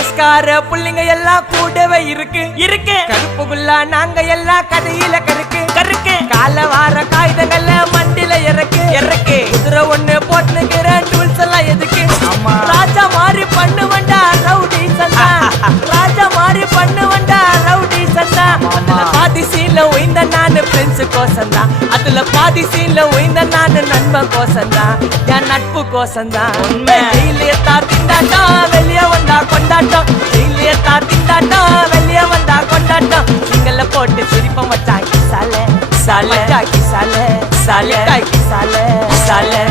பேஸ்கார புள்ளிங்க எல்லாம் கூடவே இருக்கு கருப்புக்குள்ள நாங்க எல்லாம் கதையில கருக்கு கால வார காகிதங்கள்ல மண்டில இறக்கு குதிரை ஒண்ணு போட்டுக்கிற டூல்ஸ் எல்லாம் எதுக்கு ராஜா மாதிரி பண்ணுவண்டா ரவுடி சந்தா அதுல பாதி சீன்ல உயிந்த நானு ஃப்ரெண்ட்ஸ் கோசந்தா அதுல பாதி சீன்ல உயிந்த நானு நண்பன் கோசந்தா என் நட்பு கோசந்தா ஜெயிலே திண்டாட்டம் வெளியே வந்தா கொண்டாட்டம் ஜெயிலே திண்டாட்டம் வெளியே வந்தா கொண்டாட்டம் சிங்கல்ல போட்டு சிரிப்ப மச்சாக்கி சாலே சாலே சாலே சாலே சாலே